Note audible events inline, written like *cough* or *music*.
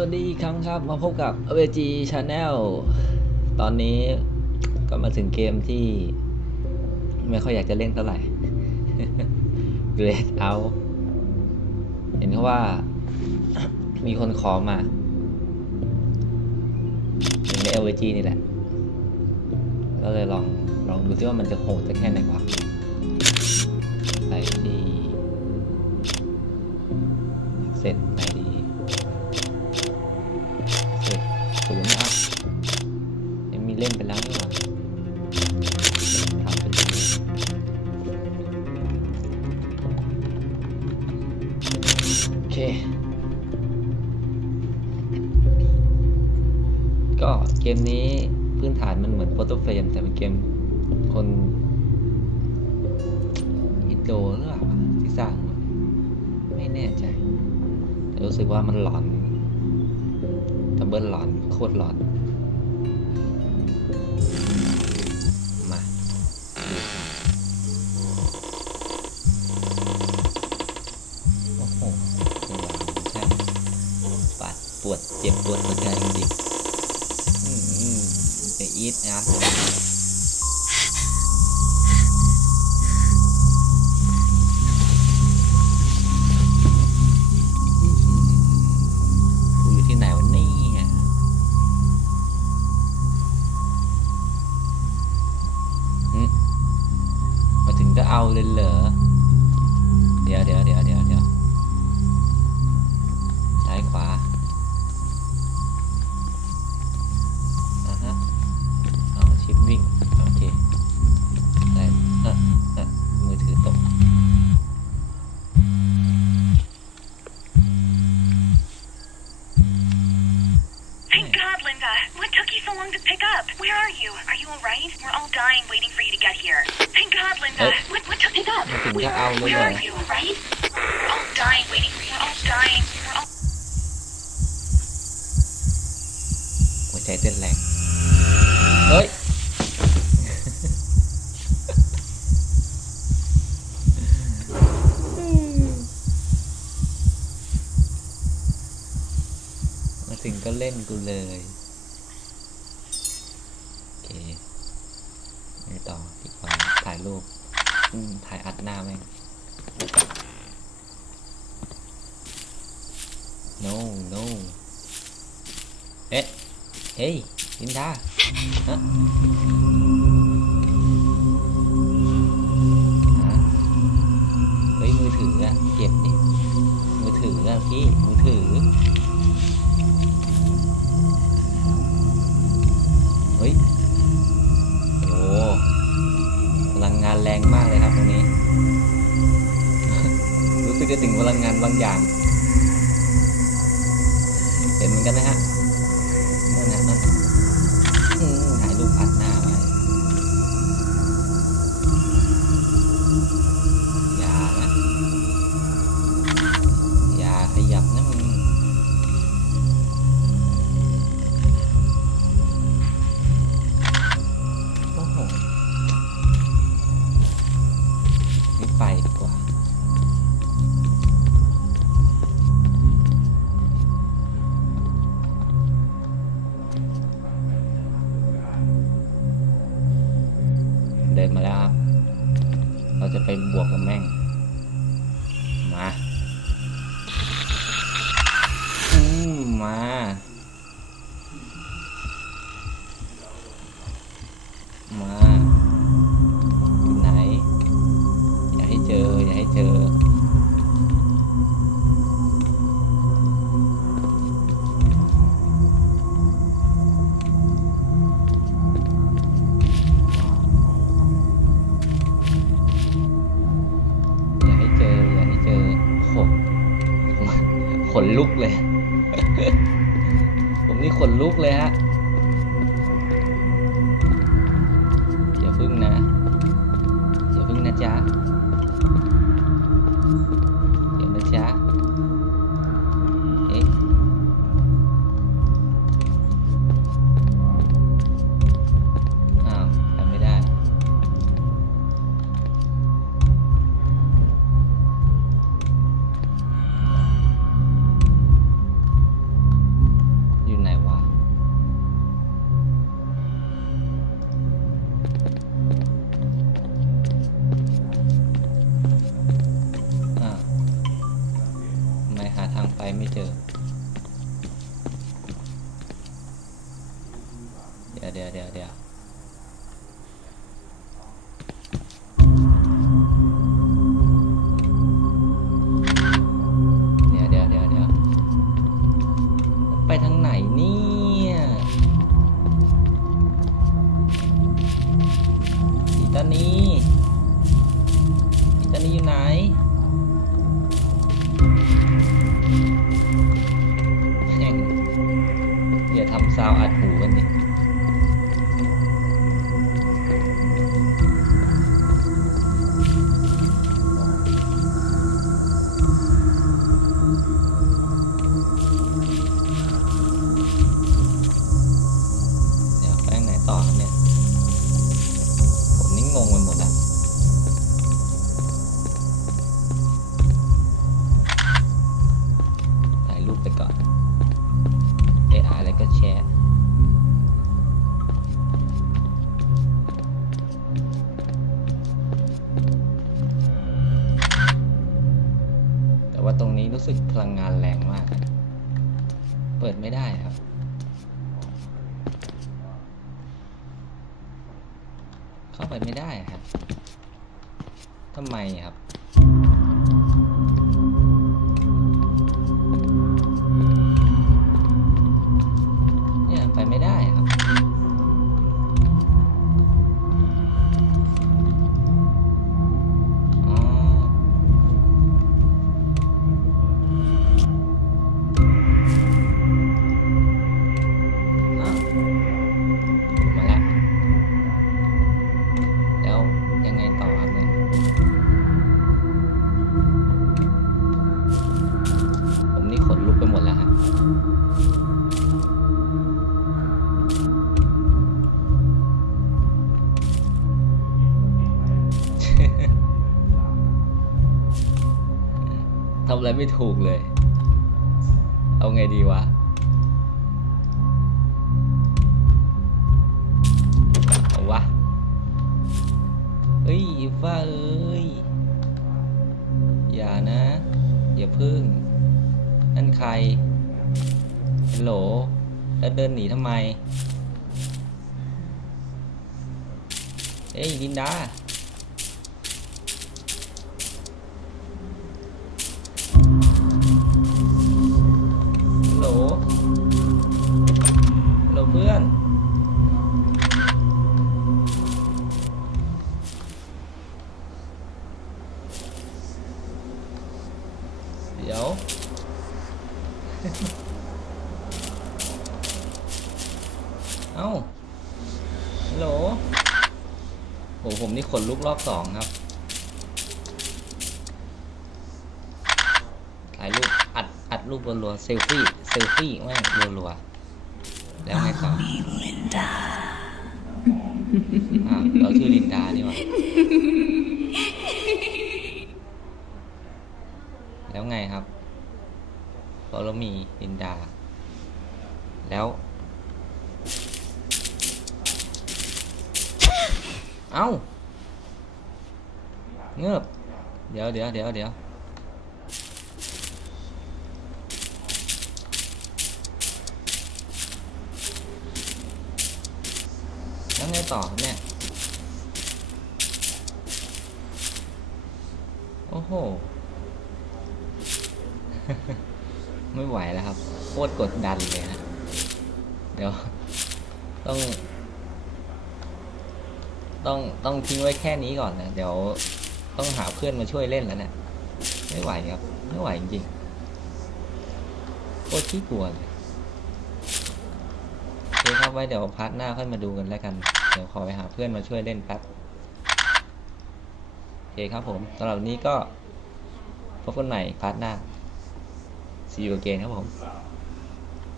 วัสดีอีกครั้งครับ มาพบกับ AVG Channel ตอนนี้ก็มาถึงเกมที่ ไม่ค่อยอยากจะเล่นเท่าไหร่ Great Out เห็นเขาว่า มีคนขอมาใน AVG นี่แหละ ก็เลยลองลองดูซิว่ามันจะโหดสักแค่ไหนวะไปที่เสร็จ ก็เกมนี้พื้นฐานมันเหมือนโฟโต้เฟรมแต่เป็นเกมคนอินโดหรือเปล่าที่สร้างไม่แน่ใจ แต่รู้สึกว่ามันหลอนดับเบิลหลอน โคตรหลอน วดเจ็บปวดหัวใจจริงๆอืมจะอีทอาร์ตเลยอื้อหือยู่ที่ไหนวันนี้มาถึงก็เอาเลยเหรอ you? Are you alright? We're all dying waiting for you to get here. Thank God, Linda. Hey. What, what took you up? Nothing, Where, get out of where there. are you, alright? We're all dying waiting for you. We're all dying. We're all หัวใจเต้นแรง เฮ้ย มาถึงก็เล่นกูเลย *laughs* าถ่ายรูปถ่ายอัดหน้าแม่ง no no เอ๊ะ เฮ้ยลินดาฮะเฮ้ยมือถืออะเก็บดิมือถืออะพี่มือถือ ถึงพลังงานบางอย่าง เห็นเหมือนกันนะฮะนั่นนะนั่นถ่ายรูปอัดหน้าไว้อย่านะ อย่าขยับนะมึงโอ้โหนี่ไปดีกว่า นลุกเลย ผมนี่ขนลุกเลยฮะ памяти 屁股问题 ว่าตรงนี้รู้สึกพลังงานแรงมาก เปิดไม่ได้ครับ เข้าไปไม่ได้ครับทำไมครับ ทำอะไรไม่ถูกเลย เอาไงดีวะ เอาวะเฮ้ยฟ้าเอ้ย อย่านะ อย่าพึ่ง นั่นใครฮัลโหลแล้วเดินหนีทำไม เอ้ยลินดา เอ้าฮัลโหลโหผมนี่ขนลุกรอบสองครับ ถ่ายรูป อัด อัดรูปรัวๆเซลฟี่ เซลฟี่แม่งรัวๆแล้วไงต่ออ่าวเราชื่อลินดานี่หว่าแล้วไงครับพอเรา มีลินดา แล้ว เอ้า เงือบเดี๋ยวเดี๋ยวเดี๋ยวเดี๋ยวแล้วไงต่อเนี่ย โอ้โห ไม่ไหวแล้วครับโคตรกดดันเลยฮะเดี๋ยว ต้อง ต้องต้องทิ้งไว้แค่นี้ก่อนนะเดี๋ยวต้องหาเพื่อนมาช่วยเล่นแล้วเนะี่ยไม่ไหวครับ ไม่ไหวจริงๆโคตรขี้กลัวเลยโอเคครับไว้เดี๋ยวพาร์ทหน้าค่อยมาดูกันแล้วกัน เดี๋ยวขอไปหาเพื่อนมาช่วยเล่นแป๊บโอเคครับผมสำหรับนนี้ก็พบกันใหม่พาร์ทหน้า ซีอูเกนครับผม